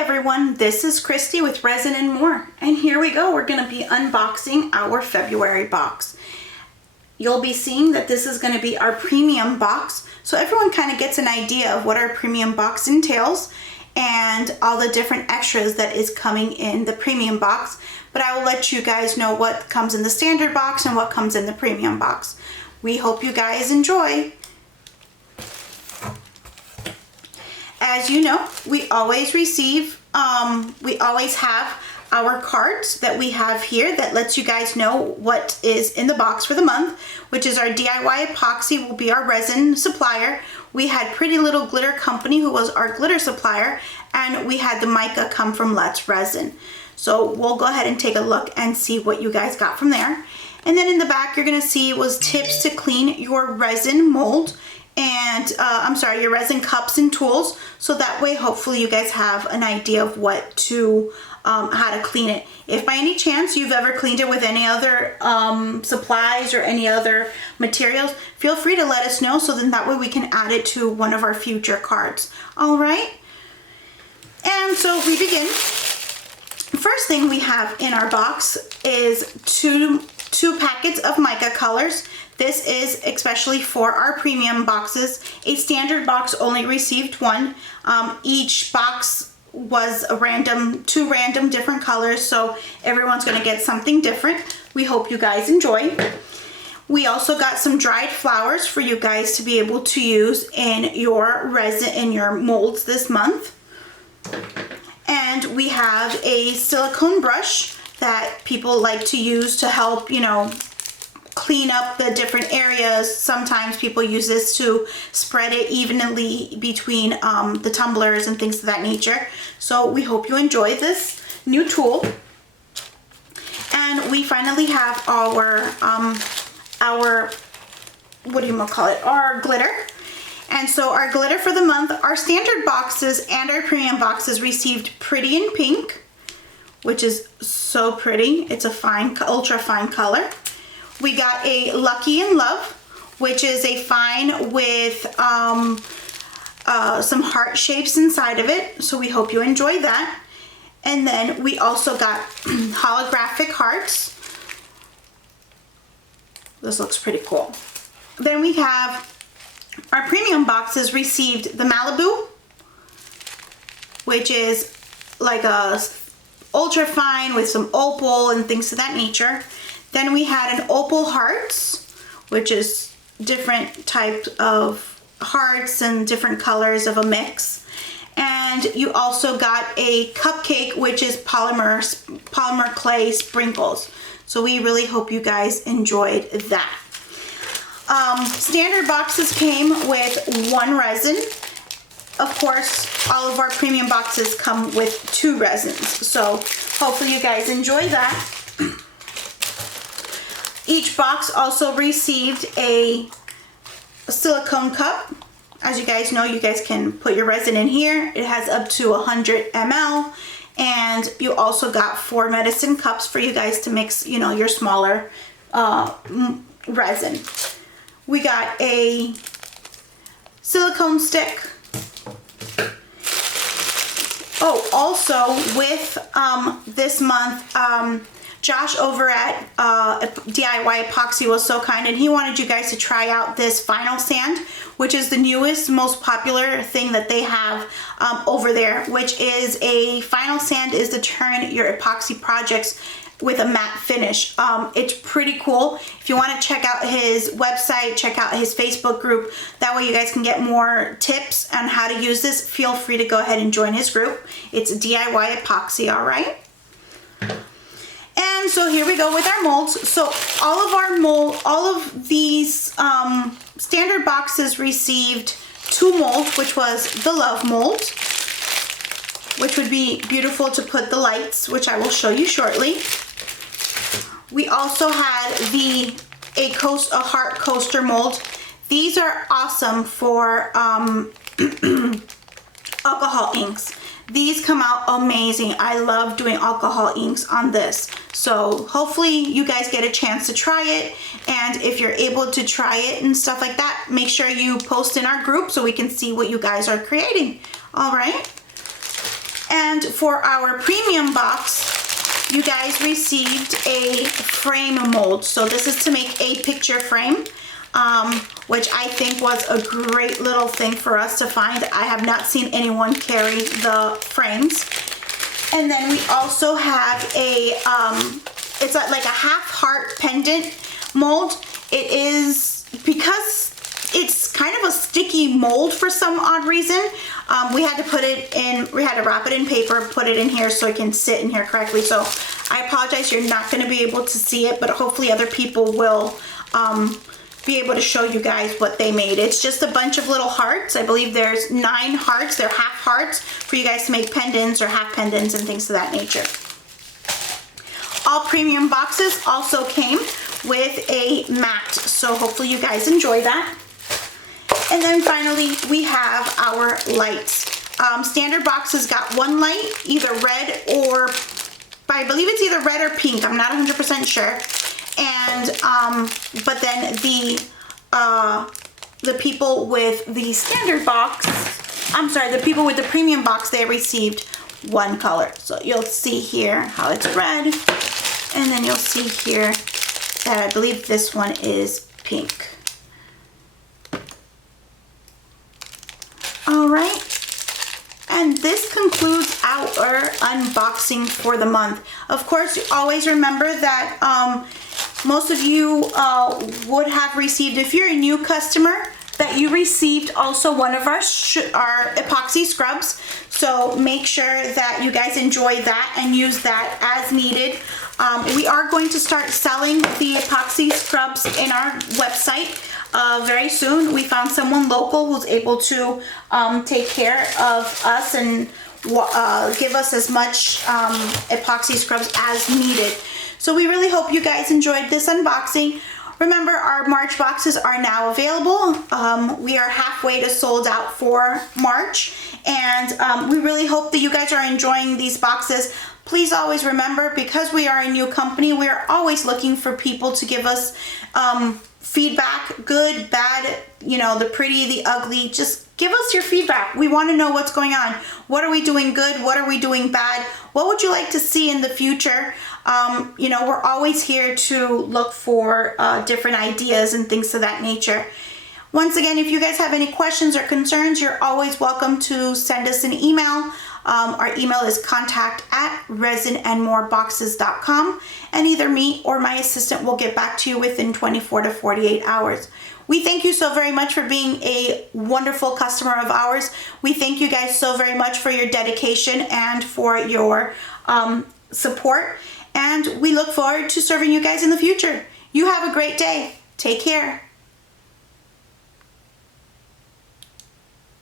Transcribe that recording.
everyone, this is Christy with Resin and More, and here we go. We're going to be unboxing our February box. You'll be seeing that this is going to be our premium box, so everyone kind of gets an idea of what our premium box entails and all the different extras that is coming in the premium box. But I will let you guys know what comes in the standard box and what comes in the premium box. We hope you guys enjoy. As you know, we always have our cards that we have here that lets you guys know what is in the box for the month, which is our DIY epoxy will be our resin supplier. We had Pretty Little Glitter Company, who was our glitter supplier, and we had the mica come from Let's Resin. So we'll go ahead and take a look and see what you guys got from there. And then in the back, you're gonna see was tips to clean your resin mold and your resin cups and tools, so that way hopefully you guys have an idea of what to how to clean it. If by any chance you've ever cleaned it with any other supplies or any other materials, feel free to let us know, so then that way we can add it to one of our future cards. All right, and so if we begin, first thing we have in our box is two packets of mica colors. This is especially for our premium boxes. A standard box only received one. Each box was two random different colors, so everyone's gonna get something different. We hope you guys enjoy. We also got some dried flowers for you guys to be able to use in your resin, in your molds this month. And we have a silicone brush that people like to use to help, you know, clean up the different areas. Sometimes people use this to spread it evenly between the tumblers and things of that nature. So we hope you enjoy this new tool. And we finally have our our glitter. And so our glitter for the month, our standard boxes and our premium boxes received Pretty in Pink, which is so pretty. It's a fine, ultra fine color. We got a Lucky in Love, which is a fine with some heart shapes inside of it. So we hope you enjoy that. And then we also got holographic hearts. This looks pretty cool. Then we have our premium boxes received the Malibu, which is like a ultra fine with some opal and things of that nature. Then we had an opal hearts, which is different types of hearts and different colors of a mix. And you also got a cupcake, which is polymer clay sprinkles. So we really hope you guys enjoyed that. Standard boxes came with one resin. Of course, all of our premium boxes come with two resins. So hopefully you guys enjoy that. Each box also received a silicone cup. As you guys know, you guys can put your resin in here. It has up to 100 ml. And you also got 4 medicine cups for you guys to mix, you know, your smaller resin. We got a silicone stick. Oh, also with this month, Josh over at DIY Epoxy was so kind, and he wanted you guys to try out this vinyl sand, which is the newest, most popular thing that they have over there, which is a vinyl sand is to turn your epoxy projects with a matte finish. It's pretty cool. If you want to check out his website, check out his Facebook group. That way you guys can get more tips on how to use this. Feel free to go ahead and join his group. It's DIY Epoxy, all right? And so here we go with our molds. So all of these standard boxes received 2 molds, which was the Love mold, which would be beautiful to put the lights, which I will show you shortly. We also had a heart coaster mold. These are awesome for alcohol inks. These come out amazing. I love doing alcohol inks on this. So hopefully you guys get a chance to try it. And if you're able to try it and stuff like that, make sure you post in our group so we can see what you guys are creating. All right. And for our premium box, you guys received a frame mold. So this is to make a picture frame, which I think was a great little thing for us to find. I have not seen anyone carry the frames. And then we also have a, it's like a half heart pendant mold. It is, because it's kind of a sticky mold for some odd reason, we had to put it in, we had to wrap it in paper, put it in here so it can sit in here correctly. So I apologize, you're not going to be able to see it, but hopefully other people will be able to show you guys what they made. It's just a bunch of little hearts. I believe there's 9 hearts. They're half hearts for you guys to make pendants or half pendants and things of that nature. All premium boxes also came with a mat, so hopefully you guys enjoy that. And then finally, we have our lights. Standard boxes got 1 light, either red or, I believe it's either red or pink. I'm not 100% sure. And, but then the people with the standard box, I'm sorry, the people with the premium box, they received 1 color. So you'll see here how it's red. And then you'll see here that I believe this one is pink. All right, and this concludes our unboxing for the month. Of course, always remember that most of you would have received, if you're a new customer, that you received also one of our epoxy scrubs. So make sure that you guys enjoy that and use that as needed. We are going to start selling the epoxy scrubs in our website very soon. We found someone local who's able to take care of us and give us as much epoxy scrubs as needed. So we really hope you guys enjoyed this unboxing. Remember, our March boxes are now available. We are halfway to sold out for March, and we really hope that you guys are enjoying these boxes. Please always remember, because we are a new company, we are always looking for people to give us feedback, good, bad, you know, the pretty, the ugly. Just give us your feedback. We want to know what's going on. What are we doing good? What are we doing bad? What would you like to see in the future? You know, we're always here to look for different ideas and things of that nature. Once again, if you guys have any questions or concerns, you're always welcome to send us an email. Our email is contact@resinandmoreboxes.com, and either me or my assistant will get back to you within 24 to 48 hours. We thank you so very much for being a wonderful customer of ours. We thank you guys so very much for your dedication and for your support, and we look forward to serving you guys in the future. You have a great day. Take care.